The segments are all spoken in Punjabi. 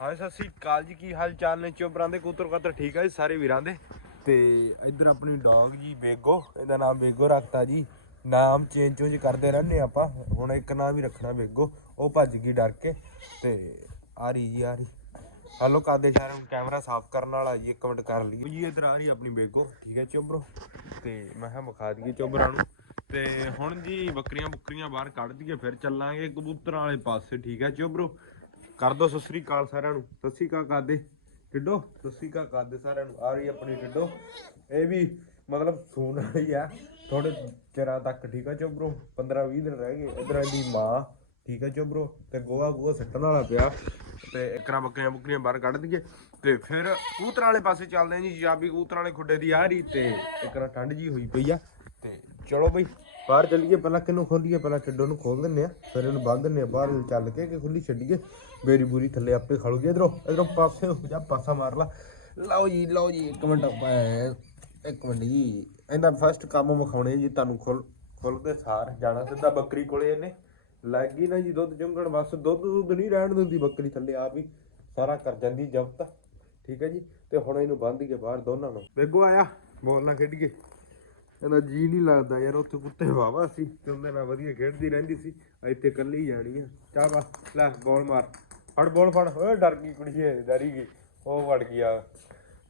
ਹਾਂ ਸਤਿ ਸ੍ਰੀ ਅਕਾਲ ਜੀ, ਕੀ ਹਾਲ ਚਾਲ ਨੇ ਚੋਬਰਾਂ ਦੇ? ਕੂਤਰ ਕਾਤਰ ਠੀਕ ਆ ਜੀ ਸਾਰੇ ਵੀਰਾਂ ਦੇ? ਤੇ ਇੱਧਰ ਆਪਣੀ ਡੌਗ ਜੀ ਬੇਗੋ, ਇਹਦਾ ਨਾਮ ਬੇਗੋ ਰੱਖਤਾ ਜੀ। ਨਾਮ ਚੇਂਜ ਚੂੰਜ ਕਰਦੇ ਰਹਿੰਦੇ ਆਪਾਂ। ਹੁਣ ਇੱਕ ਨਾਮ ਹੀ ਰੱਖਣਾ ਬੇਗੋ, ਉਹ ਭੱਜ ਗਈ ਡਰ ਕੇ। ਤੇ ਆ ਰਹੀ ਜੀ ਆ ਰਹੀ ਹਲੋ ਕਾਦੇ ਸ਼ਹਿਰ ਨੂੰ ਕੈਮਰਾ ਸਾਫ਼ ਕਰਨ ਵਾਲਾ ਜੀ, ਇੱਕ ਮਿੰਟ ਕਰ ਲਈਏ। ਜੀ, ਇੱਧਰ ਆ ਰਹੀ ਆਪਣੀ ਬੇਗੋ। ਠੀਕ ਹੈ ਚੋਬਰੋ ਤੇ ਮੈਂ ਕਿਹਾ ਵਿਖਾ ਦਈਏ ਚੋਬਰਾਂ ਨੂੰ। ਤੇ ਹੁਣ ਜੀ ਬੱਕਰੀਆਂ ਬੁੱਕਰੀਆਂ ਬਾਹਰ ਕੱਢ ਦਈਏ, ਫਿਰ ਚੱਲਾਂਗੇ ਕਬੂਤਰਾਂ ਵਾਲੇ ਪਾਸੇ। ਠੀਕ ਹੈ ਚੋਬਰੋ ਕਰ ਦੋ, ਸਤਿ ਸ੍ਰੀ ਅਕਾਲ ਸਾਰਿਆਂ ਨੂੰ। ਸਤਿ ਸ੍ਰੀ ਅਕਾਲ ਕਰਦੇ ਟਿੱਡੋ ਸਤਿ ਸ੍ਰੀ ਅਕਾਲ ਕਰਦੇ ਸਾਰਿਆਂ ਨੂੰ। ਆ ਰਹੀ ਆਪਣੀ ਟਿੱਡੋ ਇਹ ਵੀ ਮਤਲਬ ਸੂਣ ਵਾਲੀ ਆ। ਥੋੜੇ ਚਿਰਾਂ ਤੱਕ ਠੀਕ ਆ ਚੋਬਰੋ। 15 20 ਦਿਨ ਰਹਿ ਗਏ ਇਧਰ ਇਹਦੀ ਮਾਂ। ਠੀਕ ਆ ਚੋਬਰੋ। ਤੇ ਗੋਆ ਗੋਆ ਸੱਟਣ ਵਾਲਾ ਪਿਆ। ਤੇ ਇਕਰਾ ਬੱਕਰੀਆਂ ਬੁੱਕਰੀਆਂ ਬਾਹਰ ਕੱਢ ਦਈਏ। ਤੇ ਫਿਰ ਕੂਤਰਾਂ ਵਾਲੇ ਪਾਸੇ ਚੱਲਦੇ ਆਂ ਜੀ। ਪੰਜਾਬੀ ਕੂਤਰਾਂ ਵਾਲੇ ਖੁੱਡੇ ਦੀ ਆ ਰਹੀ ਤੇ ਇਕਰਾ ਠੰਡ ਜੀ ਹੋਈ ਪਈ ਆ। ਤੇ ਚਲੋ ਬਈ ਬਾਹਰ ਚੱਲੀਏ, ਪਹਿਲਾਂ ਕਿਨੂੰ ਖੋਲੀਏ? ਪਹਿਲਾਂ ਛੱਡੋ ਨੂੰ ਖੋਲ ਦਿੰਨੇ ਆ ਫਿਰ ਇਹਨੂੰ ਬੰਦ ਦਿੰਨੇ ਆ ਬਾਹਰ ਚੱਲ ਕੇ ਕਿ ਖੁੱਲੀ ਛੱਡੀਏ। ਬੇਰੀ ਬੂਰੀ ਥੱਲੇ ਆਪੇ ਖੜੂਗੀ ਇਧਰੋਂ ਇਧਰੋਂ ਪਾਸੇ ਹੋ ਜਾ, ਪਾਸਾ ਮਾਰ ਲਾ। ਲਓ ਜੀ ਲਓ ਜੀ, ਇੱਕ ਮਿੰਟ ਆਪਾਂ ਇੱਕ ਮਿੰਟ ਜੀ। ਇਹਦਾ ਫਸਟ ਕੰਮ ਵਿਖਾਉਣੇ ਜੀ, ਤੁਹਾਨੂੰ ਖੋਲ ਖੁੱਲਦੇ ਸਾਰ ਜਾਣਾ ਸਿੱਧਾ ਬੱਕਰੀ ਕੋਲੇ ਇਹਨੇ। ਲੱਗ ਗਈ ਨਾ ਜੀ ਦੁੱਧ ਜੰਗਣ, ਬਸ ਦੁੱਧ ਦੁੱਧ ਨਹੀਂ ਰਹਿਣ ਦਿੰਦੀ ਬੱਕਰੀ ਥੱਲੇ, ਆਪ ਹੀ ਸਾਰਾ ਕਰ ਜਾਂਦੀ ਜ਼ਬਤ। ਠੀਕ ਹੈ ਜੀ? ਤੇ ਹੁਣ ਇਹਨੂੰ ਬੰਦ ਕੇ ਬਾਹਰ ਦੋਨਾਂ ਨੂੰ। ਵੇਗੋ ਆਇਆ। ਬੋਲ ਨਾ ਖੇਡੀਏ। ਇਹਦਾ ਜੀ ਨਹੀਂ ਲੱਗਦਾ ਯਾਰ, ਉੱਥੇ ਕੁੱਤੇ ਵਾਵਾ ਸੀ ਤੇ ਉਹਦੇ ਨਾਲ ਵਧੀਆ ਖੇਡਦੀ ਰਹਿੰਦੀ ਸੀ। ਇੱਥੇ ਇਕੱਲੀ ਜਾਣੀ ਆ। ਚਾਹ ਬਾ ਲੈ, ਬੋਲ ਮਾਰ। ਫੜ, ਬੋਲ, ਫੜ। ਓਏ, ਡਰ ਗਈ ਕੁੜੀਏ ਡਰੀ ਗਈ। ਉਹ ਵੜ ਗਿਆ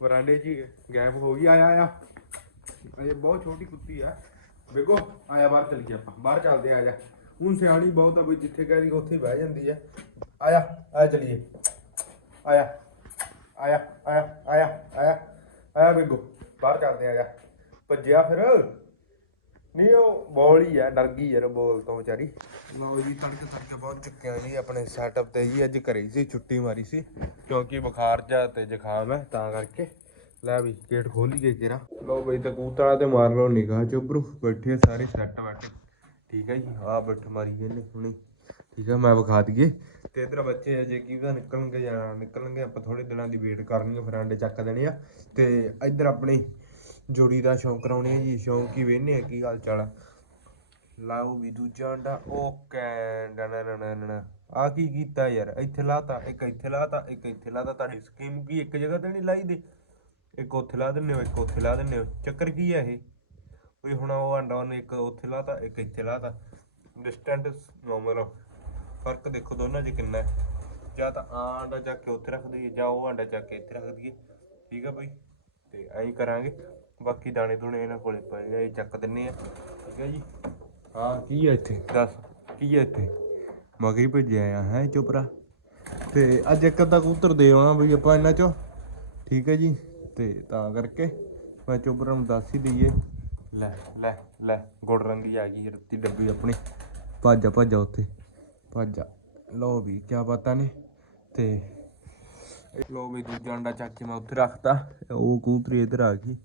ਵਰਾਂਡੇ 'ਚ ਗੈਪ ਹੋ ਗਈ। ਆਇਆ ਆਇਆ। ਇਹ ਬਹੁਤ ਛੋਟੀ ਕੁੱਤੀ ਆ। ਵੇਖੋ, ਆਇਆ, ਬਾਹਰ ਚੱਲ ਗਿਆ ਆਪਾਂ। ਬਾਹਰ ਚੱਲਦੇ ਆ ਜਾ। ਹੁਣ ਸਿਆਣੀ ਬਹੁਤ ਆ ਬਈ, ਜਿੱਥੇ ਕਹਦੀ ਉੱਥੇ ਬਹਿ ਜਾਂਦੀ ਆ। ਆਇਆ ਆਇਆ, ਚਲੀਏ। ਆਇਆ ਆਇਆ ਆਇਆ ਆਇਆ ਆਇਆ। ਆਇਆ ਵੇਗੋ ਬਾਹਰ ਚੱਲਦੇ ਆ ਜਾ। ਭੱਜਿਆ ਫਿਰ। ਨਹੀਂ, ਉਹ ਬੋਲ ਹੀ ਆ, ਡਰ ਗਈ ਯਾਰ ਬੋਲ ਤੋਂ ਵਿਚਾਰੀ। ਲਓ ਜੀ, ਤੜਕੇ ਤੜਕੇ ਬਹੁਤ ਚੁੱਕਿਆ ਜੀ, ਆਪਣੇ ਸੈਟਅਪ ਤੇ ਜੀ, ਅੱਜ ਘਰੇ ਸੀ, ਛੁੱਟੀ ਮਾਰੀ ਸੀ, ਕਿਉਂਕਿ ਬੁਖਾਰ ਜਾ ਤੇ ਜ਼ੁਕਾਮ ਹੈ, ਤਾਂ ਕਰਕੇ। ਲੈ ਵੀ ਗੇਟ ਖੋਲੀਏ ਜਰਾ। ਲਓ ਬਈ, ਤੇ ਕੂਤਰਾ ਤੇ ਮਾਰ ਲਓ, ਨਿਗਾਹ ਚੋਬਰੂ ਬੈਠੇ ਸਾਰੇ ਸੈੱਟ ਬੈਠੇ ਠੀਕ ਹੈ ਜੀ ਆ ਬੈਠ ਮਾਰੀ ਇਹਨੇ ਹੁਣੀ। ਠੀਕ ਹੈ, ਮੈਂ ਵਿਖਾ ਦਈਏ। ਤੇ ਇਧਰ ਬੱਚੇ ਅਜੇ ਕੀ ਦਾ ਨਿਕਲਣਗੇ ਜਾਂ ਨਾ ਨਿਕਲਣਗੇ, ਆਪਾਂ ਥੋੜੇ ਦਿਨਾਂ ਦੀ ਵੇਟ ਕਰਨੀ ਹੈ ਫਿਰ ਆਂਡੇ ਚੱਕ ਦੇਣੇ ਆ। ਤੇ ਇਧਰ ਆਪਣੀ ਜੋੜੀ ਦਾ ਸ਼ੌਂਕ ਕਰਾਉਣੇ ਆ ਜੀ, ਸ਼ੌਂਕ ਹੀ ਵੇਨੇ ਆ, ਕੀ ਹਾਲ ਚਾਲ ਆ? ਲਾਓ ਵੀ ਦੂਜਾ ਅੰਡਾ, ਓਕੇ ਡਣਾ ਆ ਕੀ ਕੀਤਾ ਯਾਰ, ਇੱਥੇ ਲਾਤਾ ਇੱਕ ਇੱਥੇ ਲਾਤਾ ਇੱਕ ਇੱਥੇ ਲਾਤਾ ਤੁਹਾਡੀ ਸਕੀਮ ਕੀ ਇੱਕ ਜਗ੍ਹਾ ਤੇ ਨਹੀਂ ਲਾਈ ਦੇ? ਇੱਕ ਉੱਥੇ ਲਾ ਦਿੰਨੇ ਹੋ, ਇੱਕ ਉੱਥੇ ਲਾ ਦਿੰਨੇ ਹੋ। ਚੱਕਰ ਕੀ ਆ ਇਹ? ਵੀ ਹੁਣ ਉਹ ਅੰਡਾ ਉਹਨੇ ਇੱਕ ਉੱਥੇ ਲਾਤਾ ਇੱਕ ਇੱਥੇ ਲਾਤਾ ਡਿਸਟੈਂਸ ਨੋਰਮਲ ਫ਼ਰਕ ਦੇਖੋ ਦੋਨਾਂ 'ਚ ਕਿੰਨਾ ਹੈ। ਜਾਂ ਤਾਂ ਆ ਅੰਡਾ ਚੱਕ ਕੇ ਉੱਥੇ ਰੱਖ ਦਈਏ, ਜਾਂ ਉਹ ਅੰਡਾ ਚੱਕ ਕੇ ਇੱਥੇ ਰੱਖ ਦਈਏ। ਠੀਕ ਆ ਬਈ? ਤੇ ਐਂ ਕਰਾਂਗੇ। ਬਾਕੀ ਦਾਣੇ ਦੂਣੇ ਇਹਨਾਂ ਕੋਲੇ ਪਏ ਆ ਇਹ ਚੱਕ ਦਿੰਨੇ ਆ। ਠੀਕ ਹੈ ਜੀ? ਹਾਂ ਕੀ ਹੈ ਇੱਥੇ? ਦੱਸ ਕੀ ਹੈ ਇੱਥੇ? ਮਗਰੀ ਭੇਜਿਆ ਆ ਹੈ ਚੋਪਰਾ ਤੇ ਅੱਜ ਇੱਕ ਅੱਧਾ ਕਬੂਤਰ ਦੇ ਆਉਣਾ ਬਈ ਆਪਾਂ ਇਹਨਾਂ ਚੋਂ। ਠੀਕ ਹੈ ਜੀ? ਤੇ ਤਾਂ ਕਰਕੇ ਮੈਂ ਚੋਪਰਾ ਨੂੰ ਦੱਸ ਹੀ ਦਈਏ। ਲੈ ਲੈ ਲੈ ਗੁੜ ਰੰਗੀ ਆ ਗਈ ਰੱਤੀ ਡੱਬੀ ਆਪਣੀ। ਭਾਜਾ ਭਾਜਾ ਉੱਥੇ। ਭਾਜਾ। ਲਓ ਵੀ ਕੀ ਬਾਤਾਂ ਨੇ। ਤੇ ਲੋ ਵੀ ਦੂਜਾ ਅੰਡਾ ਚੱਕ ਕੇ ਮੈਂ ਉੱਥੇ ਰੱਖਤਾ। ਉਹ ਕਬੂਤਰੀ ਇੱਧਰ ਆ ਗਈ।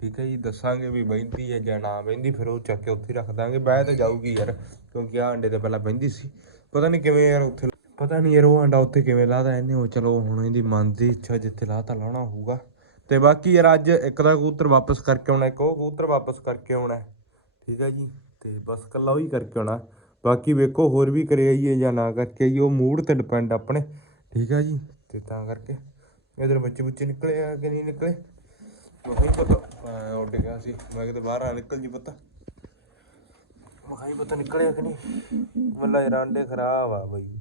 ਠੀਕ ਹੈ ਜੀ, ਦੱਸਾਂਗੇ ਵੀ ਬਹਿੰਦੀ ਹੈ ਜਾਂ ਨਾ ਬਹਿੰਦੀ, ਫਿਰ ਉਹ ਚੱਕ ਕੇ ਉੱਥੇ ਰੱਖ ਦਾਂਗੇ। ਬਹਿ ਤਾਂ ਜਾਊਗੀ ਯਾਰ, ਕਿਉਂਕਿ ਆ ਅੰਡੇ ਤਾਂ ਪਹਿਲਾਂ ਬਹਿੰਦੀ ਸੀ। ਪਤਾ ਨਹੀਂ ਕਿਵੇਂ ਯਾਰ ਉੱਥੇ, ਪਤਾ ਨਹੀਂ ਯਾਰ ਉਹ ਅੰਡਾ ਉੱਥੇ ਕਿਵੇਂ ਲਾਦਾ ਇਹਨੇ, ਉਹ ਚਲੋ ਹੁਣ ਇਹਦੀ ਮਨ ਦੀ ਇੱਛਾ ਜਿੱਥੇ ਲਾਤਾ ਲਾਉਣਾ ਹੋਊਗਾ। ਤੇ ਬਾਕੀ ਯਾਰ ਅੱਜ ਇੱਕ ਦਾ ਕਬੂਤਰ ਵਾਪਸ ਕਰਕੇ ਆਉਣਾ, ਇੱਕ ਉਹ ਕਬੂਤਰ ਵਾਪਸ ਕਰਕੇ ਆਉਣਾ ਠੀਕ ਹੈ ਜੀ, ਤੇ ਬਸ ਕੱਲਾ ਉਹੀ ਕਰਕੇ ਆਉਣਾ। ਬਾਕੀ ਵੇਖੋ ਹੋਰ ਵੀ ਕਰੇ ਆਈਏ ਜਾਂ ਨਾ ਕਰਕੇ ਆਈਏ ਉਹ ਮੂਡ ਤੇ ਡਿਪੈਂਡ ਆਪਣੇ। ਠੀਕ ਹੈ ਜੀ, ਤੇ ਤਾਂ ਕਰਕੇ ਇਧਰ ਬੱਚੇ ਬੱਚੇ ਨਿਕਲੇ ਆ ਕਿ ਨਹੀਂ ਨਿਕਲੇ? ਮਖਾਈ ਪਤਾ ਮੈਂ ਉੱਡ ਗਿਆ ਸੀ। ਮੈਂ ਕਿਤੇ ਬਾਹਰ ਆ ਨਿਕਲ ਜੀ ਪਤਾ। ਮਖਾਈ ਪਤਾ ਨਿਕਲਿਆ ਕਿ ਨਹੀਂ? ਮੱਲਾ ਯਾਰ ਖਰਾਬ ਆ ਬਈ।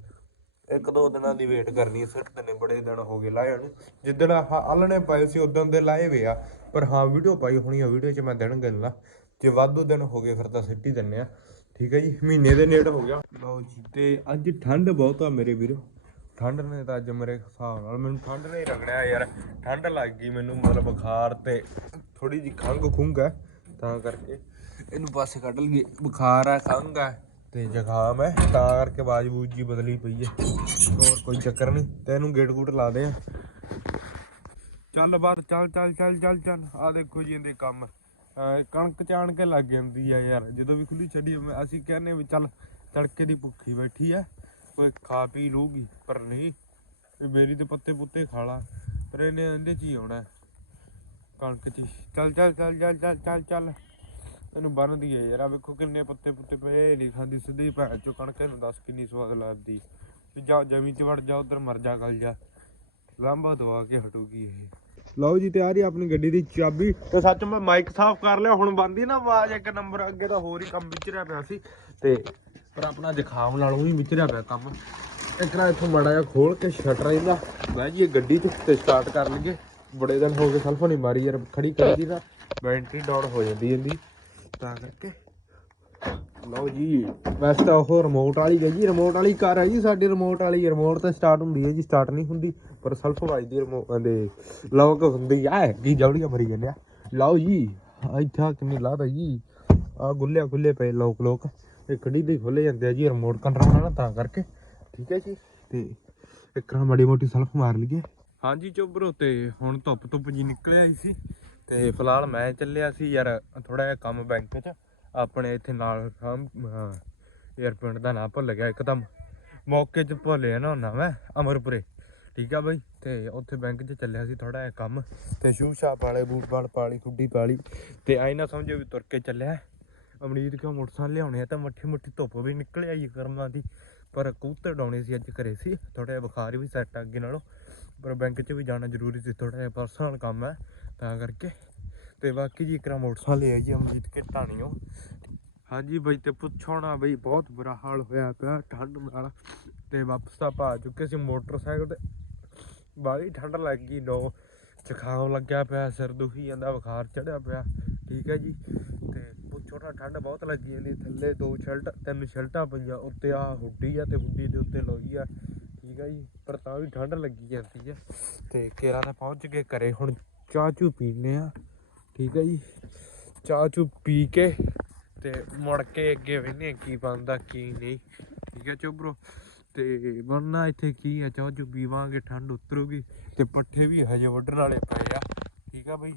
ਇੱਕ ਦੋ ਦਿਨਾਂ ਦੀ ਵੇਟ ਕਰਨੀ ਸਿੱਟ ਨੇ ਬੜੇ ਦਿਨ ਹੋ ਗਏ ਲਾਏ ਨੂੰ। ਜਿੱਦਣ ਆਹ ਆਲਣੇ ਪਏ ਸੀ, ਉਦੋਂ ਦੇ ਲਾਏ ਵੇ ਆ। ਪਰ ਹਾਂ, ਵੀਡੀਓ ਪਾਈ ਹੋਣੀ ਆ, ਵੀਡੀਓ 'ਚ ਮੈਂ ਦਿਨ ਗਿਣਲਾ ਜੇ ਵਾਧੂ ਦਿਨ ਹੋ ਗਏ, ਫਿਰ ਤਾਂ ਸਿੱਟ ਹੀ ਦਿੰਨੇ ਆ। ਠੀਕ ਹੈ ਜੀ, ਮਹੀਨੇ ਦੇ ਨੇੜ ਹੋ ਗਿਆ। ਲਓ ਜੀ, ਤੇ ਅੱਜ ਠੰਡ ਬਹੁਤ ਆ ਮੇਰੇ ਵੀਰੋ। ਠੰਡ ਨੇ ਤਾਂ ਅੱਜ ਮੇਰੇ ਹਿਸਾਬ ਨਾਲ ਮੈਨੂੰ ਠੰਡ ਨੇ ਹੀ ਰਗੜਿਆ ਯਾਰ, ਠੰਡ ਲੱਗ ਗਈ ਮੈਨੂੰ, ਮਤਲਬ ਬੁਖਾਰ ਤੇ ਥੋੜੀ ਜੀ ਖੰਘ ਖੁੰਘ ਹੈ, ਤਾਂ ਕਰਕੇ ਇਹਨੂੰ ਪਾਸੇ ਕੱਢ ਲਈਏ। ਬੁਖਾਰ ਹੈ, ਖੰਘ ਹੈ ਤੇ ਜ਼ੁਕਾਮ ਹੈ, ਤਾਂ ਕਰਕੇ ਆਵਾਜ਼ ਬੂਜ ਜੀ ਬਦਲੀ ਪਈ ਹੈ। ਹੋਰ ਕੋਈ ਚੱਕਰ ਨਹੀਂ, ਤੇ ਇਹਨੂੰ ਗੇਟ ਗੂਟ ਲਾ ਦੇ ਚੱਲ ਬਾਹਰ ਚੱਲ ਚੱਲ ਚੱਲ ਚੱਲ ਚੱਲ। ਆ ਦੇਖੋ ਜੀ ਇਹਦੇ ਕੰਮ। ਕਣਕ ਚਾਣ ਕੇ ਲੱਗ ਜਾਂਦੀ ਆ ਯਾਰ, ਜਦੋਂ ਵੀ ਖੁੱਲੀ ਛੱਡੀ ਅਸੀਂ ਕਹਿੰਨੇ ਵੀ ਚੱਲ ਤੜਕੇ ਦੀ ਭੁੱਖੀ ਬੈਠੀ ਆ ਕੋਈ ਖਾ ਪੀ ਲੂਗੀ ਪਰ ਨਹੀਂ ਵੀ ਮੇਰੀ ਤੇ ਪੱਤੇ ਪੁੱਤੇ ਖਾ ਲਾ ਪਰ ਇਹਨੇ ਇਹਦੇ ਚ ਹੀ ਆਉਣਾ ਕਣਕ ਚ। ਚੱਲ ਚੱਲ ਚੱਲ ਚੱਲ ਚੱਲ ਚੱਲ ਚੱਲ। ਇਹਨੂੰ ਬੰਨ ਦਈਏ ਯਾਰ ਆ ਵੇਖੋ ਕਿੰਨੇ ਪੱਤੇ ਪੁੱਤੇ ਪਏ ਨਹੀਂ ਖਾਂਦੀ ਸਿੱਧੀ ਹੀ ਭੈਣ ਚੋ ਕਣਕ ਇਹਨੂੰ ਦੱਸ ਕਿੰਨੀ ਸਵਾਦ ਲੱਗਦੀ। ਜਾ ਜ਼ਮੀਨ ਚ ਵੜ ਜਾ ਉਧਰ ਮਰ ਜਾ ਗਲ ਜਾ। ਲਾਂਬਾ ਦਵਾ ਕੇ ਹਟੂਗੀ ਇਹ। ਲਓ ਜੀ ਤਿਆਰ ਹੀ ਆਪਣੀ ਗੱਡੀ ਦੀ ਚਾਬੀ। ਤੇ ਸੱਚ ਮੈਂ ਮਾਈਕ ਸਾਫ਼ ਕਰ ਲਿਆ ਹੁਣ ਬੰਦੀ ਨਾ ਆਵਾਜ਼ ਇੱਕ ਨੰਬਰ ਅੱਗੇ ਤਾਂ ਹੋਰ ਹੀ ਕੰਮ ਵਿਚਰਿਆ ਪਿਆ ਸੀ। ਤੇ ਪਰ ਆਪਣਾ ਦਿਖਾਉਣ ਨਾਲੋਂ ਵੀ ਵਿਚਰਿਆ ਪਿਆ ਕੰਮ। ਇੱਕ ਨਾ ਇੱਥੋਂ ਮੜਾ ਜਿਹਾ ਖੋਲ ਕੇ ਸ਼ਟਰ ਇਹਦਾ। ਬਹਿ ਜੀ ਗੱਡੀ 'ਚ ਤੇ ਸਟਾਰਟ ਕਰ ਲਈਏ ਬੜੇ ਦਿਨ ਹੋ ਗਏ ਸਲਫ ਨਹੀਂ ਮਾਰੀ ਯਾਰ। ਖੜੀ ਕਰੀ ਦੀ ਨਾ ਬੈਟਰੀ ਡਾਊਨ ਹੋ ਜਾਂਦੀ ਇਹਦੀ ਤਾਂ ਕਰਕੇ। ਲਓ ਜੀ, ਵੈਸੇ ਤਾਂ ਉਹ ਰਿਮੋਟ ਵਾਲੀ ਹੈ ਜੀ। ਰਿਮੋਟ ਵਾਲੀ ਕਾਰ ਹੈ ਜੀ ਸਾਡੀ। ਰਿਮੋਟ ਵਾਲੀ ਰਿਮੋਟ ਤੇ ਸਟਾਰਟ ਹੁੰਦੀ ਹੈ ਜੀ। ਸਟਾਰਟ ਨਹੀਂ ਹੁੰਦੀ, ਪਰ ਸੈਲਫ ਵੱਜਦੀ ਰਿਮੋਟ ਦੇ ਲੌਕ ਹੁੰਦੀ ਆ। ਕੀ ਜੌੜੀਆਂ ਮਰੀ ਜਾਂਦੇ ਆ। ਲਓ ਜੀ, ਆਹ ਇੱਥੇ ਕਿੰਨੀ ਲਾਦਾ ਜੀ। ਆ ਗੁੱਲੇ ਗੁੱਲੇ ਪਏ ਲੋਕ ਲੋਕ ਇਹ ਖੜੀ ਦੇ ਖੁੱਲੇ ਜਾਂਦੇ ਆ ਜੀ ਰਿਮੋਟ ਕੰਟਰੋਲ ਨਾਲ ਤਾਂ ਕਰਕੇ। ਠੀਕ ਹੈ ਜੀ? ਤੇ ਇੱਕ ਨਾ ਮੜੀ ਮੋਟੀ ਸੈਲਫ ਮਾਰ ਲਈਏ। ਹਾਂਜੀ ਚੋਬਰੋ ਤੇ ਹੁਣ ਧੁੱਪ ਧੁੱਪ ਜੀ ਨਿਕਲਿਆ ਹੀ ਸੀ। ਤੇ ਫਿਲਹਾਲ ਮੈਂ ਚੱਲਿਆ ਸੀ ਯਾਰ ਥੋੜਾ ਜਿਹਾ ਕੰਮ ਬੈਂਕ 'ਚ। ਆਪਣੇ ਇੱਥੇ ਨਾਲ ਯਾਰ ਪਿੰਡ ਦਾ ਨਾਂ ਭੁੱਲ ਗਿਆ ਇੱਕਦਮ। ਮੌਕੇ 'ਚ ਭੁੱਲਿਆ ਨਾ ਹੁੰਦਾ ਮੈਂ, ਅਮਰਪੁਰੇ। ਠੀਕ ਆ ਬਾਈ? ਤੇ ਉੱਥੇ ਬੈਂਕ 'ਚ ਚੱਲਿਆ ਸੀ ਥੋੜਾ ਜਿਹਾ ਕੰਮ। ਤੇ ਸ਼ੂ ਸ਼ਾਪ ਵਾਲੇ, ਬੂਟ ਬਾਲ ਪਾਲੀ, ਖੁੱਡੀ ਪਾਲੀ। ਤੇ ਆਈ ਨਾ ਸਮਝੋ ਵੀ ਤੁਰ ਕੇ ਚੱਲਿਆ। ਅਮਰੀਤ ਕਿਉਂ ਮੋਟਰਸਾਈਕਲ ਲਿਆਉਣੇ ਆ? ਤਾਂ ਮੱਠੀ ਮੁੱਠੀ ਧੁੱਪ ਵੀ ਨਿਕਲ ਆਈ ਕਰਮਾਂ ਦੀ। ਪਰ ਕਬੂਤਰ ਡਾਉਣੇ ਸੀ ਅੱਜ ਘਰੇ ਸੀ। ਥੋੜਾ ਜਿਹਾ ਬੁਖਾਰ ਵੀ ਸੈੱਟ ਆ ਅੱਗੇ ਨਾਲੋਂ। ਪਰ ਬੈਂਕ 'ਚ ਵੀ ਜਾਣਾ ਜ਼ਰੂਰੀ ਸੀ। ਥੋੜਾ ਜਿਹਾ ਪਰਸਨਲ ਕੰਮ ਹੈ ਤਾਂ ਕਰਕੇ। ਤੇ ਬਾਕੀ ਜੀ ਇਕਰਾ ਮੋਟਰਸਾਈਕਲ ਲਿਆ ਜੀ ਅਮਰੀਤ ਕੇ ਢਾਣੀਓ। ਹਾਂਜੀ ਬਈ, ਤੇ ਪੁੱਛੋ ਨਾ ਬਈ, ਬਹੁਤ ਬੁਰਾ ਹਾਲ ਹੋਇਆ ਪਿਆ ਠੰਡ ਨਾਲ। ਤੇ ਵਾਪਸ ਤਾਂ ਆਪਾਂ ਆ ਚੁੱਕੇ ਸੀ ਮੋਟਰਸਾਈਕਲ ਤੇ। ਬਾਹਲੀ ਠੰਡ ਲੱਗ ਗਈ, ਨੋ। ਜ਼ੁਕਾਮ ਲੱਗਿਆ ਪਿਆ, ਸਿਰ ਦੁਖੀ ਜਾਂਦਾ, ਬੁਖਾਰ ਚੜਿਆ ਪਿਆ। ਠੀਕ ਹੈ ਜੀ। ਛੋਟਾ ਠੰਡ ਬਹੁਤ ਲੱਗੀ ਜਾਂਦੀ ਥੱਲੇ ਦੋ ਸ਼ਰਟ, ਤਿੰਨ ਸ਼ਰਟਾਂ ਪਈਆਂ, ਉੱਤੇ ਆ ਹੁੱਡੀ ਆ ਤੇ ਹੁੱਡੀ ਦੇ ਉੱਤੇ ਲੋਈ ਆ। ਠੀਕ ਆ ਜੀ, ਪਰ ਤਾਂ ਵੀ ਠੰਡ ਲੱਗੀ ਜਾਂਦੀ ਹੈ ਤੇ ਕੇਰਾ ਤਾਂ ਪਹੁੰਚ ਕੇ ਘਰੇ, ਹੁਣ ਚਾਹ ਚੂ ਪੀਨੇ ਆ। ਠੀਕ ਆ ਜੀ, ਚਾਹ ਚੂ ਪੀ ਕੇ ਤੇ ਮੁੜ ਕੇ ਅੱਗੇ ਵੇਖਨੇ ਕੀ ਬਣਦਾ, ਕੀ ਨਹੀਂ। ਠੀਕ ਹੈ ਚੋਬਰੋ, ਤੇ ਵਰਨਾ ਇੱਥੇ ਕੀ ਆ? ਚਾਹ ਚੂ ਪੀਵਾਂਗੇ, ਠੰਡ ਉਤਰੂਗੀ। ਤੇ ਪੱਠੇ ਵੀ ਹਜੇ ਵੱਢਣ ਵਾਲੇ ਪਏ ਆ। ਠੀਕ ਆ ਬਈ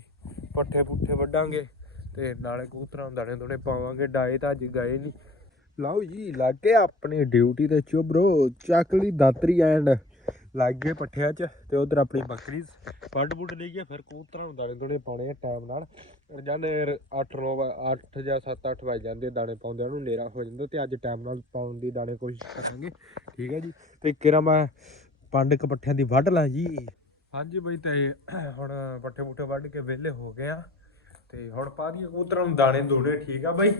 ਪੱਠੇ ਪੁੱਠੇ ਵੱਢਾਂਗੇ। ਤੇ ਨਾਲੇ ਕਬੂਤਰਾਂ ਨੂੰ ਦਾਣੇ ਦੋਣੇ ਪਾਵਾਂਗੇ, ਡਾਏ ਤਾਂ ਅੱਜ ਗਏ ਨਹੀਂ ਲਓ ਜੀ, ਲੱਗ ਗਏ ਆਪਣੀ ਡਿਊਟੀ ਤੇ ਚੋਬਰੋ ਚੱਕ ਲਈ ਦਾਤਰੀ ਐਂਡ ਲੱਗ ਗਏ ਪੱਠਿਆਂ 'ਚ ਤੇ ਉਧਰ ਆਪਣੀ ਬੱਕਰੀ ਵੱਢ ਵੁੱਢ ਲਈਏ ਫਿਰ ਕਬੂਤਰਾਂ ਨੂੰ ਦਾਣੇ ਦੋਣੇ ਪਾਉਣੇ ਆ ਟਾਈਮ ਨਾਲ। ਰਜਾਨੇ 8 9 8 ਜਾਂ 7 8 ਵਜ ਜਾਂਦੇ ਦਾਣੇ ਪਾਉਂਦੇ ਉਹਨੂੰ ਨੇਰਾ ਹੋ ਜਾਂਦਾ ਤੇ ਅੱਜ ਟਾਈਮ ਨਾਲ ਪਾਉਣ ਦੀ ਦਾਣੇ ਕੋਸ਼ਿਸ਼ ਕਰਾਂਗੇ। ਠੀਕ ਹੈ ਜੀ, ਤੇ ਕਿਰਾ ਮੈਂ ਪੰਡ ਕ ਪੱਠਿਆਂ ਦੀ ਵੱਢ ਲਾਂ ਜੀ। ਹਾਂਜੀ ਬਈ, ਤੇ ਹੁਣ ਪੱਠੇ ਪੁੱਠੇ ਵੱਢ ਕੇ ਵਿਹਲੇ ਹੋ ਗਏ ਆ। ਤੇ ਹੁਣ ਪਾ ਦਈਏ ਕਬੂਤਰਾਂ ਨੂੰ ਦਾਣੇ ਦੂਣੇ ਠੀਕ ਆ ਬਾਈ।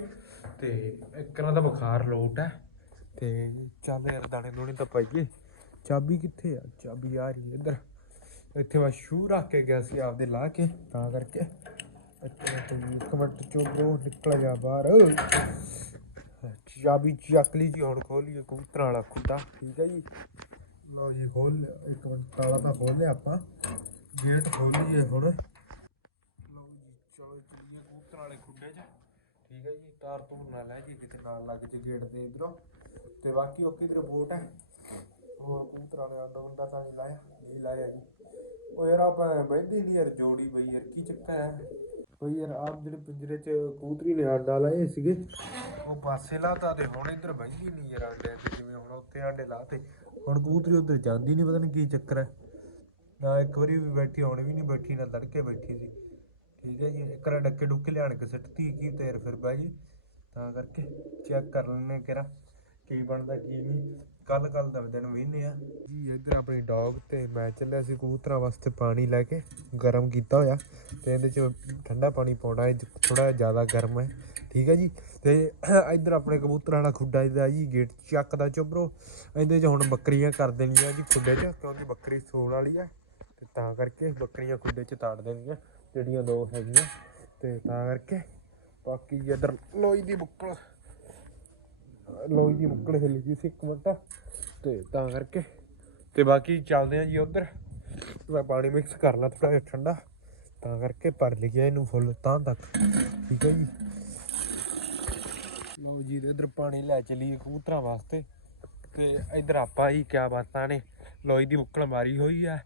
ਤੇ ਇੱਕ ਤਰ੍ਹਾਂ ਦਾ ਬੁਖਾਰ ਲੋਟ ਹੈ। ਤੇ ਚੱਲ ਯਾਰ ਦਾਣੇ ਦੂਣੇ ਤਾਂ ਪਾਈਏ। ਚਾਬੀ ਕਿੱਥੇ ਆ? ਚਾਬੀ ਆ ਰਹੀ ਹੈ ਇੱਧਰ। ਇੱਥੇ ਮੈਂ ਸ਼ੂ ਰੱਖ ਕੇ ਗਿਆ ਸੀ ਆਪਦੇ ਲਾ ਕੇ ਤਾਂ ਕਰਕੇ। ਇੱਕ ਮਿੰਟ ਜੀ, ਇੱਕ ਮਿੰਟ ਚੋਬਰੋ ਨਿਕਲ ਜਾ ਬਾਹਰ। ਚਾਬੀ ਚੱਕ ਲਈ ਜੀ ਹੁਣ ਖੋਲੀਏ ਕਬੂਤਰਾਂ ਵਾਲਾ ਖੁੱਡਾ ਠੀਕ ਹੈ ਜੀ। ਲਓ ਜੀ ਖੋਲ ਇੱਕ ਮਿੰਟ ਤਾਲਾ ਤਾਂ ਖੋਲ ਲਿਆ ਆਪਾਂ। ਗੇਟ ਖੋਲੀਏ ਹੁਣ। ਲਓ ਜੀ ਚਲੋ ਵਾਲੇ ਖੁੱਡੇ 'ਚ। ਠੀਕ ਹੈ ਜੀ, ਤਾਰ ਤੂਰ ਨਾ ਲੈ ਜੀ ਕਿਤੇ ਨਾਲ ਲੱਗ ਜੇ ਗੇਟ ਦੇ ਇਧਰੋਂ। ਤੇ ਬਾਕੀ ਉਹ ਕਿਧਰ ਬੋਟ ਹੈ। ਹੋਰ ਕਬੂਤਰਾਂ ਨੇ ਅੰਡਾ ਅੰਡਾ ਤਾਂ ਨਹੀਂ ਲਾਇਆ ਨਹੀਂ ਲਾਇਆ ਜੀ। ਉਹ ਯਾਰ ਆਪਾਂ ਬੈਠੇ ਨਹੀਂ ਯਾਰ, ਜੋੜੀ ਬਈ ਯਾਰ, ਕੀ ਚੱਕਰ ਹੈ? ਬਈ ਯਾਰ, ਆਪ ਜਿਹੜੇ ਪਿੰਜਰੇ 'ਚ ਕਬੂਤਰੀ ਨੇ ਆਂਡਾ ਲਾਏ ਸੀਗੇ, ਉਹ ਪਾਸੇ ਲਾਤਾ ਤੇ ਹੁਣ ਇੱਧਰ ਬੈਠੀ ਨਹੀਂ ਯਾਰ ਆਂਡੇ ਤੇ, ਜਿਵੇਂ ਹੁਣ ਉੱਥੇ ਆਂਡੇ ਲਾਤੇ। ਹੁਣ ਕਬੂਤਰੀ ਉੱਧਰ ਜਾਂਦੀ ਨਹੀਂ ਪਤਾ ਨਹੀਂ ਕੀ ਚੱਕਰ ਹੈ। ਨਾ ਇੱਕ ਵਾਰੀ ਵੀ ਬੈਠੀ, ਹੁਣ ਵੀ ਨਹੀਂ ਬੈਠੀ, ਨਾ ਲੜਕੇ ਬੈਠੀ ਸੀ। ਠੀਕ ਹੈ ਜੀ, ਇੱਕ ਰਾ ਡੱਕੇ ਡੁੱਕੇ ਲਿਆਣ ਕੇ ਸਿੱਟਤੀ ਕੀ ਤੇਰ ਫਿਰ ਬਾਈ ਜੀ। ਤਾਂ ਕਰਕੇ ਚੈੱਕ ਕਰ ਲੈਣੇ ਕਿਰਾ ਕੀ ਬਣਦਾ, ਕੀ ਨਹੀਂ। ਕੱਲ ਕੱਲ ਦਾ ਦਿਨ ਵਹਿਨੇ ਆ ਜੀ, ਇੱਧਰ ਆਪਣੀ ਡੌਗ ਤੇ ਮੈਂ ਚੱਲਿਆ ਸੀ ਕਬੂਤਰਾਂ ਵਾਸਤੇ ਪਾਣੀ ਲੈ ਕੇ, ਗਰਮ ਕੀਤਾ ਹੋਇਆ। ਤੇ ਇਹਦੇ ਚ ਠੰਡਾ ਪਾਣੀ ਪਾਉਣਾ ਇਹ ਥੋੜਾ ਜ਼ਿਆਦਾ ਗਰਮ ਹੈ। ਠੀਕ ਹੈ ਜੀ, ਤੇ ਇੱਧਰ ਆਪਣੇ ਕਬੂਤਰਾਂ ਦਾ ਖੁੱਡਾ ਇਹਦਾ ਜੀ ਗੇਟ ਚੱਕ ਦਾ ਚੋਬਰੋ ਇਹਦੇ ਚ ਹੁਣ ਬੱਕਰੀਆਂ ਕਰ ਦੇਣੀਆਂ ਜੀ ਖੁੱਡੇ 'ਚ, ਕਿਉਂਕਿ ਬੱਕਰੀ ਸੂਣ ਵਾਲੀ ਹੈ। ਤੇ ਤਾਂ ਕਰਕੇ ਬੱਕਰੀਆਂ ਖੁੱਡੇ 'ਚ ਤਾੜ ਦੇਣੀਆਂ। ਜਿਹੜੀਆਂ ਦੋ ਹੈਗੀਆਂ ਤੇ ਤਾਂ ਕਰਕੇ ਬਾਕੀ ਇੱਧਰ ਲੋਈ ਦੀ ਬੁੱਕਲ, ਲੋਈ ਦੀ ਬੁੱਕਲ ਹਿੱਲ ਗਈ ਸੀ ਇੱਕ ਮਿੰਟ ਤੇ ਤਾਂ ਕਰਕੇ। ਤੇ ਬਾਕੀ ਚੱਲਦੇ ਆ ਜੀ ਉਧਰ। ਮੈਂ ਪਾਣੀ ਮਿਕਸ ਕਰ ਲਾਂ ਥੋੜਾ ਜਿਹਾ ਠੰਡਾ, ਤਾਂ ਕਰਕੇ ਭਰ ਲਿਆ ਇਹਨੂੰ ਫੁੱਲ ਤਾਂ ਤੱਕ। ਠੀਕ ਹੈ ਜੀ। ਲਓ ਜੀ ਇਧਰ ਪਾਣੀ ਲੈ ਚਲੀਏ ਕਬੂਤਰਾਂ ਵਾਸਤੇ। ਤੇ ਇਧਰ ਆਪਾਂ ਹੀ ਕਿਆ ਬਾਤਾਂ ਨੇ, ਲੋਈ ਦੀ ਬੁੱਕਲ ਮਾਰੀ ਹੋਈ ਆ।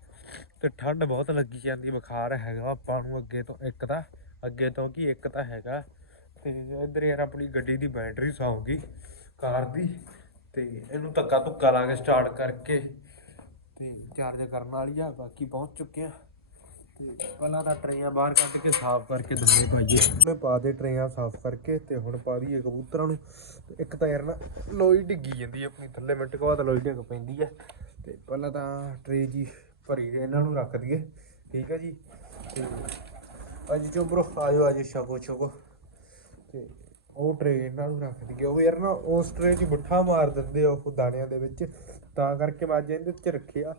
ਤੇ ਠੰਡ ਬਹੁਤ ਲੱਗੀ ਜਾਂਦੀ, ਬੁਖਾਰ ਹੈਗਾ ਆਪਾਂ ਨੂੰ ਅੱਗੇ ਤੋਂ ਇੱਕ ਤਾਂ, ਅੱਗੇ ਤੋਂ ਕੀ ਇੱਕ ਤਾਂ ਹੈਗਾ। ਤੇ ਇਧਰ ਯਾਰ ਆਪਣੀ ਗੱਡੀ ਦੀ ਬੈਟਰੀ ਸੌਂਗੀ ਕਾਰ ਦੀ, ਤੇ ਇਹਨੂੰ ਧੱਕਾ ਧੁੱਕਾ ਲਾ ਕੇ ਸਟਾਰਟ ਕਰਕੇ ਤੇ ਚਾਰਜ ਕਰਨ ਵਾਲੀ ਆ, ਬਾਕੀ ਪਹੁੰਚ ਚੁੱਕੇ ਆ। ਤੇ ਪਹਿਲਾਂ ਤਾਂ ਟਰੇਆਂ ਬਾਹਰ ਕੱਢ ਕੇ ਸਾਫ਼ ਕਰਕੇ ਦਿੰਦੇ ਭਾਈਏ। ਮੈਂ ਪਾ ਦੇ ਟਰੇਆਂ ਸਾਫ਼ ਕਰਕੇ ਤੇ ਹੁਣ ਪਾ ਦਈਏ ਕਬੂਤਰਾਂ ਨੂੰ। ਇੱਕ ਤਾਂ ਯਾਰ ਨਾ ਲੋਈ ਡਿੱਗੀ ਜਾਂਦੀ ਹੈ ਆਪਣੀ, ਥੱਲੇ ਮਿੰਟ ਕੁ ਬਾਅਦ ਲੋਈ ਡਿੱਗ ਪੈਂਦੀ ਹੈ ਤੇ ਪਹਿਲਾਂ ਤਾਂ ਟਰੇ ਜੀ ਭਰੀ ਦੇ, ਇਹਨਾਂ ਨੂੰ ਰੱਖ ਦਈਏ। ਠੀਕ ਹੈ ਜੀ? ਤੇ ਅੱਜ ਚੋ ਬਰੋ ਆਜੋ ਆਜੋ, ਛਕੋ ਛਕੋ। ਤੇ ਉਹ ਟਰੇ ਇਹਨਾਂ ਨੂੰ ਰੱਖ ਦਈਏ। ਉਹ ਯਾਰ ਨਾ, ਉਸ ਟਰੇ 'ਚ ਮੁੱਠਾ ਮਾਰ ਦਿੰਦੇ ਉਹ ਦਾਣਿਆਂ ਦੇ ਵਿੱਚ। ਤਾਂ ਕਰਕੇ ਮੈਂ ਅੱਜ ਇਹਦੇ 'ਚ ਰੱਖਿਆ।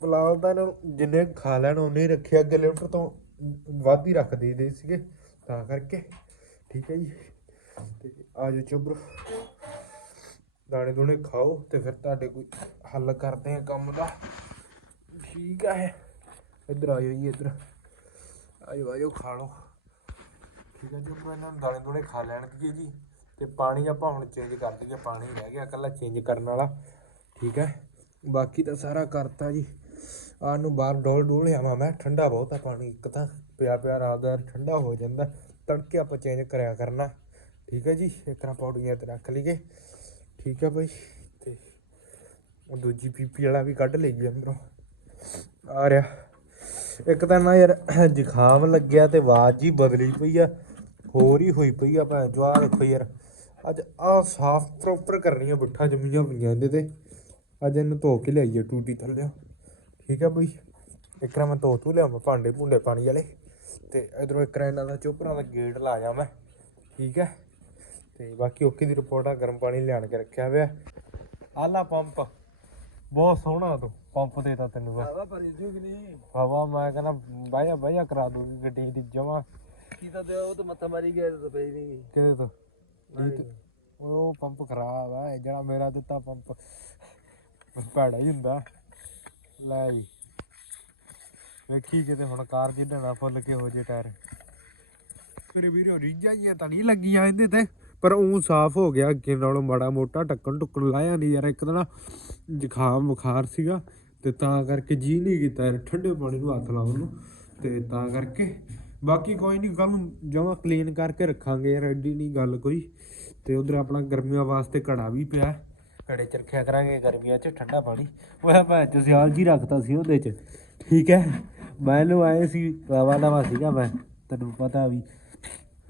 ਪੁਲਾਵ ਤਾਂ ਇਹਨਾਂ ਨੂੰ ਜਿੰਨੇ ਖਾ ਲੈਣ ਉਹਨੇ ਹੀ ਰੱਖਿਆ ਅੱਗੇ ਲਿਫਟਰ ਤੋਂ ਵੱਧ ਹੀ ਰੱਖ ਦੇਈਦੇ ਸੀਗੇ। ਤਾਂ ਕਰਕੇ, ਠੀਕ ਹੈ ਜੀ? ਤੇ ਆਜੋ ਚੁਬਰ ਦਾਣੇ ਦੂਣੇ ਖਾਓ ਤੇ ਫਿਰ ਤੁਹਾਡੇ ਕੋਈ ਹੱਲ ਕਰਦੇ ਆ ਕੰਮ ਦਾ। ਠੀਕ ਹੈ ਇੱਧਰ ਆ ਜਾਓ ਜੀ, ਇੱਧਰ। ਆਜੋ ਆਜੋ ਖਾ ਲਓ। ਠੀਕ ਹੈ ਜੀ ਆਪਾਂ ਇਹਨਾਂ ਨੂੰ ਦਾਣੇ ਦੂਣੇ ਖਾ ਲੈਣਗੇ ਜੀ। ਤੇ ਪਾਣੀ ਆਪਾਂ ਹੁਣ ਚੇਂਜ ਕਰ ਦਈਏ, ਪਾਣੀ ਰਹਿ ਗਿਆ ਇਕੱਲਾ ਚੇਂਜ ਕਰਨ ਵਾਲਾ। ਠੀਕ ਹੈ ਬਾਕੀ ਤਾਂ ਸਾਰਾ ਕਰਤਾ ਜੀ। ਆ ਨੂੰ ਬਾਹਰ ਡੋਲ ਡੋਲ ਆਵਾਂ ਮੈਂ, ਠੰਡਾ ਬਹੁਤ ਆ ਪਾਣੀ, ਇੱਕ ਤਾਂ ਪਿਆ ਪਿਆ ਰਾਤ ਦਾ ਠੰਡਾ ਹੋ ਜਾਂਦਾ। ਤੜਕੇ ਆਪਾਂ ਚੇਂਜ ਕਰਿਆ ਕਰਨਾ। ਠੀਕ ਹੈ ਜੀ ਇਸ ਤਰ੍ਹਾਂ ਪੌੜੀਆਂ ਤੇ ਰੱਖ ਲਈਏ। ਠੀਕ ਹੈ ਬਾਈ, ਤੇ ਉਹ ਦੂਜੀ ਪੀਪੀ ਵਾਲਾ ਵੀ ਕੱਢ ਲਈਏ ਅੰਦਰੋਂ। ਆ ਰਿਹਾ। ਇੱਕ ਤਾਂ ਨਾ ਯਾਰ, ਜ਼ੁਕਾਮ ਲੱਗਿਆ ਤੇ ਆਵਾਜ਼ ਹੀ ਬਦਲੀ ਪਈ ਆ। ਹੋਰ ਹੀ ਹੋਈ ਪਈ ਆ ਭੈਣ ਜੋ ਆ ਦੇਖੋ ਯਾਰ। ਅੱਜ ਆ ਸਾਫ਼ ਪ੍ਰੋਪਰ ਕਰਨੀ ਆ ਬੁੱਠਾ ਜੰਮੀਆਂ ਪਈਆਂ ਇਹਦੇ ਤੇ। ਅੱਜ ਇਹਨੂੰ ਧੋ ਕੇ ਲਿਆਈਏ ਟੂਟੀ ਥੱਲੇ ਠੀਕ ਆ ਬਈ? ਇੱਕ ਰਾਂ ਮੈਂ ਧੋ ਤੂ ਮੈਂ ਭਾਂਡੇ ਭੁੰਡੇ ਪਾਣੀ ਵਾਲੇ। ਤੇ ਇਧਰੋਂ ਇੱਕ ਰਾਂ ਇਹਨਾਂ ਦਾ ਚੋਪਰਾਂ ਦਾ ਗੇਟ ਲਾ ਜਾ ਮੈਂ। ਠੀਕ ਹੈ ਤੇ ਬਾਕੀ ਓਕੇ ਦੀ ਰਿਪੋਰਟ ਆ, ਗਰਮ ਪਾਣੀ ਲਿਆਣ ਕੇ ਰੱਖਿਆ ਹੋਇਆ। ਆਲਾ ਪੰਪ। ਬਹੁਤ ਸੋਹਣਾ ਤੂੰ। ਪੰਪ ਦੇ ਤਾਂ ਤੈਨੂੰ ਬਸ ਹਵਾ ਭਰੀ ਜੂਗੀ ਨਹੀਂ। ਹਵਾ ਮੈਂ ਕਹਿੰਦਾ ਬਾਇਆ ਬਾਇਆ ਕਰਾ ਦੂਗੀ ਗੱਡੀ ਦੀ ਜਮਾ। ਕੀ ਤਾਂ ਦਿਓ ਉਹ ਤਾਂ ਮੱਥਾ ਮਾਰੀ ਗਿਆ ਤਾਂ ਪਈ ਨਹੀਂ। ਕਿਹਦੇ ਤੇ- ਉਹ ਪੰਪ ਖਰਾਬ ਆ ਇਹ ਜਿਹੜਾ ਮੇਰਾ ਦਿੱਤਾ ਪੰਪ। ਭੈੜਾ ਹੀ ਹੁੰਦਾ। ਲੈ ਜੀ। ਵੇਖੀ ਕਿਤੇ ਹੁਣ ਕਾਰ ਜਿੱਦਾਂ ਨਾ ਫੁੱਲ ਕੇ ਹੋ ਜੇ ਟਾਇਰ। ਮੇਰੇ ਵੀਰੋ ਰੀਝਾਂ ਹੀ ਤਾਂ ਨਹੀਂ ਲੱਗੀਆਂ ਇਹਦੇ ਤੇ ਪਰ ਉਹ ਸਾਫ਼ ਹੋ ਗਿਆ ਅੱਗੇ ਨਾਲੋਂ ਮਾੜਾ ਮੋਟਾ ਟੱਕਣ ਟੁੱਕਣ ਲਾਇਆ ਨਹੀਂ ਯਾਰ ਇੱਕ ਦਿਨ ਜ਼ੁਕਾਮ ਬੁਖਾਰ ਸੀਗਾ। ਤੇ ਤਾਂ ਕਰਕੇ ਜੀ ਨਹੀਂ ਕੀਤਾ ਯਾਰ, ਠੰਡੇ ਪਾਣੀ ਨੂੰ ਹੱਥ ਲਾਉਣ ਨੂੰ। ਤੇ ਤਾਂ ਕਰਕੇ। ਬਾਕੀ ਕੋਈ ਨਹੀਂ ਕੱਲ ਨੂੰ ਜਮਾ ਕਲੀਨ ਕਰਕੇ ਰੱਖਾਂਗੇ ਯਾਰ, ਐਡੀ ਨਹੀਂ ਗੱਲ ਕੋਈ। ਤੇ ਉਧਰ ਆਪਣਾ ਗਰਮੀਆਂ ਵਾਸਤੇ ਘੜਾ ਵੀ ਪਿਆ। ਘੜੇ ਚ ਰੱਖਿਆ ਕਰਾਂਗੇ ਗਰਮੀਆਂ 'ਚ ਠੰਡਾ ਪਾਣੀ। ਉਹ ਭੈ ਤੁਸੀਂ ਸਿਆਲ ਜੀ ਰੱਖਤਾ ਸੀ ਉਹਦੇ 'ਚ। ਠੀਕ ਹੈ? ਮੈਨੂੰ ਆਏ ਸੀ ਰਵਾ ਨਵਾ ਸੀਗਾ ਮੈਂ, ਤੈਨੂੰ ਪਤਾ ਵੀ।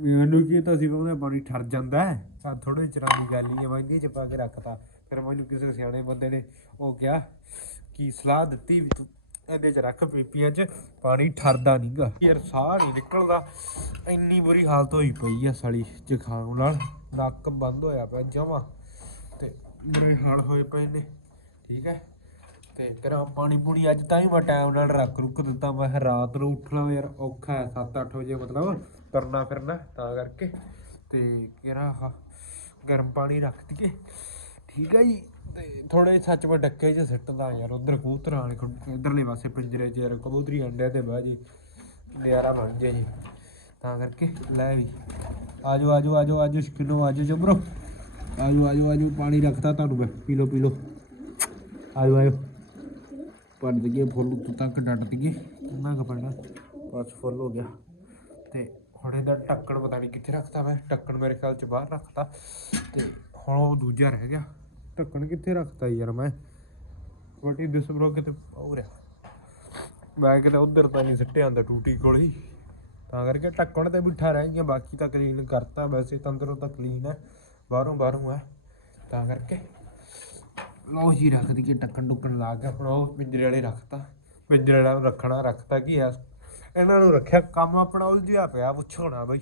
ਮੈਨੂੰ ਕੀ ਤਾਂ ਸੀ ਉਹਦਾ ਪਾਣੀ ਠਰ ਜਾਂਦਾ ਹੈ। ਪਰ ਥੋੜੇ ਚਿਰਾਂ ਦੀ ਗੱਲ ਹੀ ਹੈ, ਮੈਂ ਇਹਦੇ 'ਚ ਪਾ ਕੇ ਰੱਖਤਾ। ਫਿਰ ਮੈਨੂੰ ਕਿਸੇ ਸਿਆਣੇ ਬੰਦੇ ਨੇ ਉਹ ਕਿਹਾ ਕੀ ਸਲਾਹ ਦਿੱਤੀ ਵੀ ਤੂੰ ਇਹਦੇ 'ਚ ਰੱਖ ਪੀਪੀਆਂ 'ਚ? ਪਾਣੀ ਠਰਦਾ ਨਹੀਂਗਾ ਯਾਰ ਸਾਹ ਨਹੀਂ ਨਿਕਲਦਾ। ਇੰਨੀ ਬੁਰੀ ਹਾਲਤ ਹੋਈ ਪਈ ਆ ਸਾਲੀ ਜ਼ੁਕਾਮ ਨਾਲ। ਨੱਕ ਬੰਦ ਹੋਇਆ ਪਿਆ ਜਮਾ। ਤੇ ਮੇਰੇ ਹਾਲ ਹੋਏ ਪਏ ਨੇ। ਠੀਕ ਹੈ? ਤੇ ਤੇਰਾ ਪਾਣੀ ਪੂਣੀ ਅੱਜ ਤਾਂ ਹੀ ਮੈਂ ਟਾਈਮ ਨਾਲ ਰੱਖ ਰੁੱਕ ਦਿੱਤਾ। ਮੈਂ ਰਾਤ ਨੂੰ ਉੱਠਣਾ ਯਾਰ, ਔਖਾ ਹੈ 7-8 ਵਜੇ ਮਤਲਬ ਕਰਨਾ ਫਿਰਨਾ ਤਾਂ ਕਰਕੇ। ਤੇ ਕਿਹੜਾ ਗਰਮ ਪਾਣੀ ਰੱਖ ਦਈਏ। ਠੀਕ ਹੈ ਜੀ। ਥੋੜੇ ਸੱਚ ਮੈਂ ਡੱਕੇ 'ਚ ਸਿੱਟਦਾ ਯਾਰ, ਉਧਰ ਕਬੂਤਰਾਂ ਵਾਲੇ ਖੁ- ਇੱਧਰਲੇ ਪਾਸੇ ਪਿੰਜਰੇ 'ਚ ਯਾਰ, ਕਬੂਤਰੀ ਅੰਡੇ ਤੇ ਬਹਿ ਜੀ, ਨਜ਼ਾਰਾ ਬਣ ਜੇ ਜੀ। ਤਾਂ ਕਰਕੇ ਲੈ ਵੀ, ਆਜੋ ਆਜੋ ਆਜੋ ਆਜੋ ਸ਼ਕਿਨੋ, ਆਜੋ ਜਬਰੋ। ਆਜੋ ਆਜੋ ਆਜੋ, ਪਾਣੀ ਰੱਖਦਾ ਤੁਹਾਨੂੰ ਮੈਂ, ਪੀ ਲਓ ਪੀ ਲਓ। ਆਜੋ ਆਜੋ। ਪੜ ਦਈਏ, ਫੁੱਲ ਉੱਤੋਂ ਤੱਕ ਡੱਟ ਦਈਏ। ਕਿੰਨਾ ਕੁ ਪੈਣਾ? ਬਸ ਫੁੱਲ ਹੋ ਗਿਆ। ਤੇ ਹੁਣ ਇਹਦਾ ਢੱਕਣ ਪਤਾ ਨਹੀਂ ਕਿੱਥੇ ਰੱਖਤਾ ਮੈਂ, ਢੱਕਣ ਮੇਰੇ ਖਿਆਲ ਚ ਬਾਹਰ ਰੱਖਤਾ। ਤੇ ਹੁਣ ਉਹ ਦੂਜਾ ਰਹਿ ਗਿਆ। ਢੱਕਣ ਕਿੱਥੇ ਰੱਖਤਾ ਯਾਰ ਮੈਂ? ਵਟੀ ਦਿਸ ਕਿਤੇ ਹੋ ਰਿਹਾ। ਮੈਂ ਕਿਤੇ ਉਧਰ ਤਾਂ ਨਹੀਂ ਸਿੱਟੇ ਆਂਦਾ ਟੂਟੀ ਕੋਲ ਹੀ। ਤਾਂ ਕਰਕੇ ਢੱਕਣ ਤੇ ਬਿਠਾ ਰਹਿ ਗਿਆ ਬਾਕੀ ਤਾਂ ਕਲੀਨ ਕਰਤਾ। ਵੈਸੇ ਤਾਂ ਅੰਦਰੋਂ ਤਾਂ ਕਲੀਨ ਹੈ, ਬਾਹਰੋਂ ਬਾਹਰੋਂ ਹੈ। ਤਾਂ ਕਰਕੇ ਲੋ ਜੀ, ਰੱਖ ਦਈਏ ਟੱਕਣ ਟੁੱਕਣ ਲਾ ਕੇ। ਆਪਣਾ ਉਹ ਪਿੰਜਰੇ ਵਾਲੇ ਰੱਖਤਾ। ਪਿੰਜਰੇ ਵਾਲਾ ਰੱਖਣਾ, ਰੱਖਤਾ ਕੀ ਆ ਇਹਨਾਂ ਨੂੰ ਰੱਖਿਆ ਕੰਮ ਆਪਣਾ ਉਲਝਿਆ ਪਿਆ, ਪੁੱਛੋ ਨਾ ਬਈ।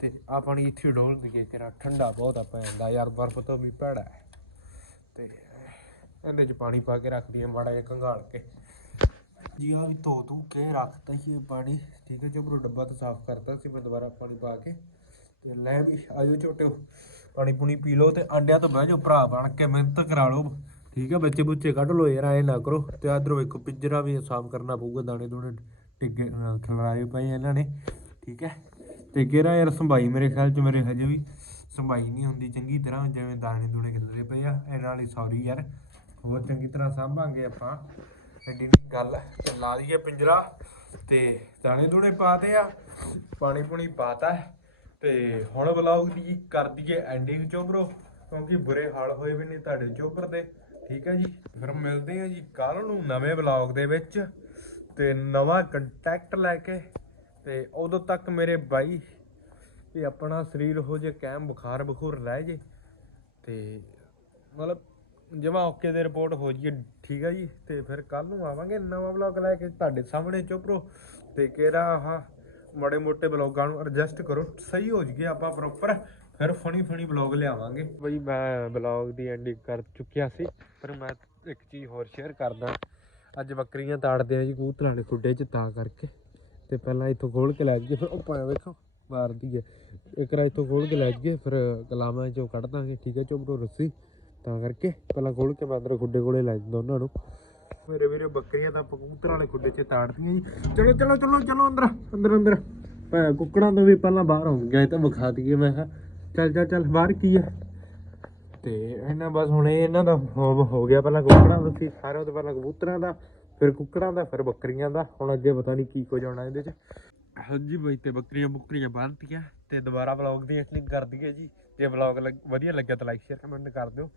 ਤੇ ਆ ਪਾਣੀ ਇੱਥੇ ਡੋਲ ਦਈਏ ਤੇਰਾ ਠੰਡਾ ਬਹੁਤ ਆ ਪੈਂਦਾ ਯਾਰ ਬਰਫ਼ ਤੋਂ ਵੀ ਭੈੜਾ ਹੈ। ਤੇ ਇਹਦੇ ਚ ਪਾਣੀ ਪਾ ਕੇ ਰੱਖ ਦਈਏ ਮਾੜਾ ਜਿਹਾ ਕੰਘਾਲ ਕੇ। ਜੀ ਆ ਵੀ ਧੋ ਧੂ ਕੇ ਰੱਖਤਾ ਹੀ ਇਹ ਪਾਣੀ, ਠੀਕ ਹੈ ਜੋ ਡੱਬਾ ਤਾਂ ਸਾਫ਼ ਕਰਤਾ ਸੀ ਮੈਂ ਦੁਬਾਰਾ ਪਾਣੀ ਪਾ ਕੇ। ਤੇ ਲੈ ਵੀ ਆਇਓ ਝੋਟਿਓ ਪਾਣੀ ਪੂਣੀ ਪੀ ਲਓ ਤੇ ਅੰਡਿਆਂ ਤੋਂ ਬਹਿ ਜਾਓ, ਭਰਾ ਬਣ ਕੇ ਮਿਹਨਤ ਕਰਾ ਲਓ। ਠੀਕ ਹੈ, ਬੱਚੇ ਬੁੱਚੇ ਕੱਢ ਲਓ ਯਾਰ, ਐ ਨਾ ਕਰੋ। ਤੇ ਆਧਰੋਂ ਵੇਖੋ, ਪਿੰਜਰਾ ਵੀ ਸਾਫ਼ ਕਰਨਾ ਪਊਗਾ, ਦਾਣੇ ਦੂਣੇ ਟਿੱਗੇ, ਅਹ ਪਏ ਇਹਨਾਂ ਨੇ। ਠੀਕ ਹੈ, ਤੇ ਕਿਹੜਾ ਯਾਰ ਸੰਭਾਈ ਮੇਰੇ ਖਿਆਲ ਚ ਮੇਰੇ ਹਜੇ ਵੀ। ਸੰਭਾਈ ਨਹੀਂ ਹੁੰਦੀ ਚੰਗੀ ਤਰ੍ਹਾਂ, ਜਿਵੇਂ ਦਾਣੇ ਦੂਣੇ ਖਿਲਰੇ ਪਏ ਆ। ਇਹਨਾਂ ਲਈ ਸੌਰੀ ਯਾਰ। ਹੋਰ ਚੰਗੀ ਤਰ੍ਹਾਂ ਸਾਂਭਾਂਗੇ ਆਪਾਂ। ਐਡੀ ਨਹੀਂ ਗੱਲ। ਲਾ ਲਈਏ ਪਿੰਜਰਾ ਤੇ ਦਾਣੇ ਦੂਣੇ ਪਾਤੇ ਆ। ਪਾਣੀ ਪੂਣੀ ਪਾਤਾ। ਤੇ ਹੁਣ ਵਲੌਗ ਦੀ ਕਰ ਦਈਏ ਐਂਡਿੰਗ ਚੋਬਰੋ ਕਿਉਂਕਿ ਬੁਰੇ ਹਾਲ ਹੋਏ ਵੀ ਨੇ ਤੁਹਾਡੇ ਚੋਬਰ ਦੇ। ਠੀਕ ਹੈ ਜੀ? ਫਿਰ ਮਿਲਦੇ ਆ ਜੀ ਕੱਲ ਨੂੰ ਨਵੇਂ ਵਲੌਗ ਦੇ ਵਿੱਚ। ਤੇ ਨਵਾਂ ਕੰਟੈਕਟ ਲੈ ਕੇ। ਤੇ ਉਦੋਂ ਤੱਕ ਮੇਰੇ ਬਾਈ ਵੀ ਆਪਣਾ ਸਰੀਰ ਹੋ ਜੇ ਕਾਇਮ ਬੁਖਾਰ ਬਖੂਰ ਰਹਿ ਜੇ ਤੇ ਮਤਲਬ ਜਮਾ ਓਕੇ ਦੇ ਰਿਪੋਰਟ ਹੋ ਜੀ ਠੀਕ ਆ ਜੀ, ਤੇ ਫਿਰ ਕੱਲ ਨੂੰ ਆਵਾਂਗੇ ਨਵਾਂ ਵਲੌਗ ਲੈ ਕੇ ਤੁਹਾਡੇ ਸਾਹਮਣੇ ਚੁੱਪਰੋ। ਤੇ ਕਿਹੜਾ ਆਹ ਮੜੇ ਮੋਟੇ ਵਲੌਗਾਂ ਨੂੰ ਐਡਜਸਟ ਕਰੋ, ਸਹੀ ਹੋ ਜਗੇ ਆਪਾਂ ਪ੍ਰੋਪਰ ਫਿਰ ਫਣੀ ਫਣੀ ਵਲੌਗ ਲਿਆਵਾਂਗੇ। ਬਈ ਮੈਂ ਵਲੌਗ ਦੀ ਐਂਡਿੰਗ ਕਰ ਚੁੱਕਿਆ ਸੀ, ਪਰ ਮੈਂ ਇੱਕ ਚੀਜ਼ ਹੋਰ ਸ਼ੇਅਰ ਕਰਦਾ। ਅੱਜ ਬੱਕਰੀਆਂ ਤਾੜਦੇ ਆ ਜੀ ਕਬੂਤਰਾਂ ਦੇ ਖੁੱਡੇ 'ਚ, ਤਾਂ ਕਰਕੇ। ਤੇ ਪਹਿਲਾਂ ਇੱਥੋਂ ਖੋਲ ਕੇ ਲੈ ਜਾਈਏ, ਫਿਰ ਉਹ ਪਾਇਆ ਵੇਖੋ। ਮਾਰਦੀ ਹੈ। ਇੱਕ ਰਾ ਇੱਥੋਂ ਖੋਲ ਕੇ ਲੈ ਜਾਈਏ, ਫਿਰ ਕਲਾਮਾਂ 'ਚੋਂ ਕੱਢ ਦਾਂਗੇ। ਠੀਕ ਹੈ ਚੁੱਪਰੋ ਰੱਸੀ। ਤਾਂ ਕਰਕੇ ਪਹਿਲਾਂ ਖੋਲ ਕੇ ਮੈਂ ਅੰਦਰ ਖੁੱਡੇ ਕੋਲੇ ਲੈ ਜਾਂਦਾ ਉਹਨਾਂ ਨੂੰ। ਮੇਰੇ ਵੀਰੇ, ਬੱਕਰੀਆਂ ਤਾਂ ਕਬੂਤਰਾਂ ਵਾਲੇ ਖੁੱਡੇ 'ਚ ਤਾੜਦੀਆਂ ਜੀ। ਚਲੋ ਚਲੋ ਚਲੋ ਚਲੋ, ਅੰਦਰ ਅੰਦਰ ਅੰਦਰ। ਭੈ ਕੁੱਕੜਾਂ ਤੋਂ ਵੀ ਪਹਿਲਾਂ ਬਾਹਰ ਹੋ ਗਿਆ, ਇਹ ਤਾਂ ਵਿਖਾ ਦਈਏ ਮੈਂ ਕਿਹਾ। ਚੱਲ ਚੱਲ ਚੱਲ, ਬਾਹਰ ਕੀ ਆ ਤੇ ਇਹਨਾਂ ਬਸ ਹੁਣ ਇਹਨਾਂ ਦਾ ਹੋ ਹੋ ਗਿਆ ਪਹਿਲਾਂ ਕੁੱਕੜਾਂ ਦਾ ਸੀ, ਸਾਰਿਆਂ ਤੋਂ ਪਹਿਲਾਂ ਕਬੂਤਰਾਂ ਦਾ, ਫਿਰ ਕੁੱਕੜਾਂ ਦਾ, ਫਿਰ ਬੱਕਰੀਆਂ ਦਾ। ਹੁਣ ਅੱਗੇ ਪਤਾ ਨਹੀਂ ਕੀ ਕੁਝ ਆਉਣਾ ਇਹਦੇ 'ਚ। ਹਾਂਜੀ ਬਾਈ ਤੇ ਬੱਕਰੀਆਂ ਬੁੱਕਰੀਆਂ ਬੰਨਤੀਆਂ ਤੇ ਦੁਬਾਰਾ ਵਲੌਗ ਦੀ ਐਕਟਿੰਗ ਕਰ ਦਈਏ ਜੀ ਜੇ ਵਲੌਗ ਵਧੀਆ ਲੱਗਿਆ ਤਾਂ ਲਾਈਕ ਸ਼ੇਅਰ ਕਮੈਂਟ ਕਰ ਦਿਓ।